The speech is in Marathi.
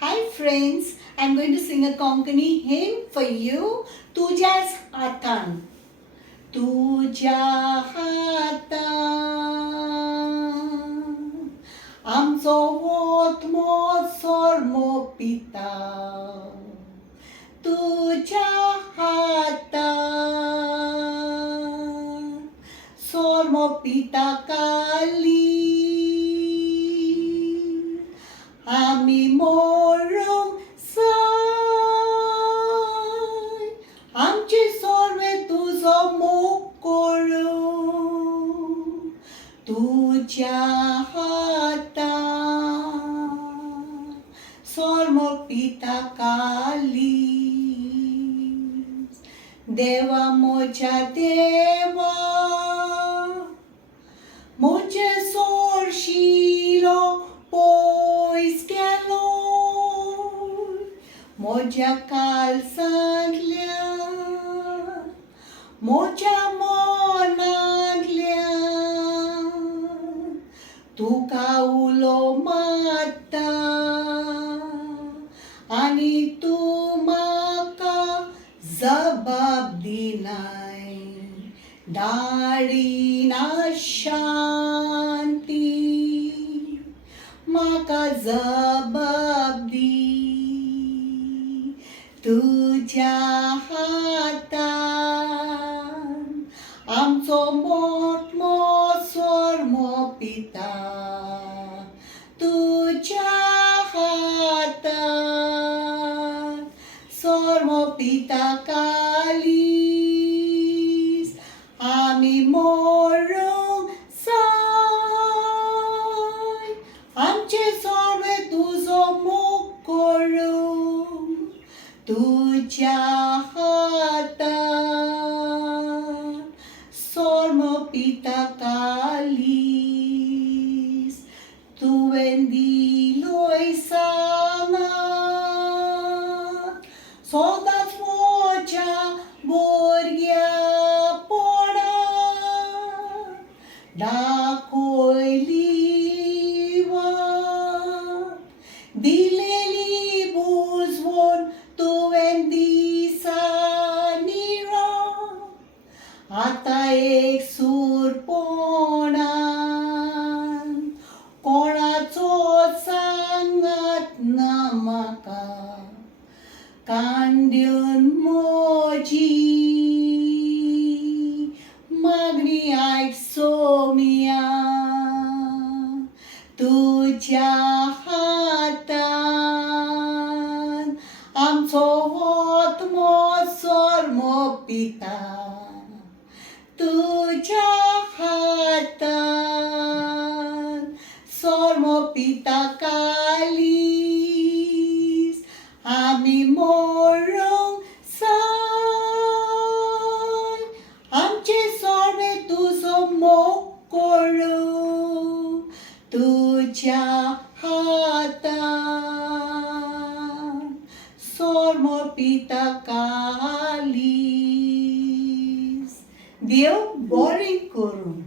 Hi friends, I'm going to sing a Konkani hymn for you. Tuja's Hatan. तुझ्या हातान आमचो वोथमो सोर्मो पिता तुझ्या हातान सोर्मो पिता काली आमी मोरूंक जाय आमचे सोर्वे तुजो मोग करूं तुझ्या हातान सोर्मो पिता काली देवा मोच्या देवा मोचे सोरशिलो पयस गेलो मोच्या कालसांतल्या मोच्या मनांतल्या तुका उलो मात्ता आनी तूं म्हाका जबाब दिनाय धाडिना शांती म्हाका जबाब दी तुझ्या हातान आमचो मोठमो सोर्मो पिता तुझ्या हातान सोर्मो पिता कालीस आमी मोरूंक जाय आमचे सोर्वे तुजो मोग करूं तुझ्या हातान सोर्मो पिता कालीस तुवें दिलोय सांगात सोदांच मोच्या भुरग्या पोडार दाखयली वाट दिलेली बुजवण तुवें दिसांनी राव आतां एक सुरपणान कोणाचो सांगात ना म्हाका कान दिवन मोजी मागणी आयक सोमिया तुझ्या हातान आमचो वोथमो सोर्मो पिता तुझ्या हातान सोर्मो पिता कालीस आमी मोरूंक जाय आमचे सोर्वे तुजो मोग करूं तुझ्या हातान सोर्मो पिता कालीस देव बरें करूं.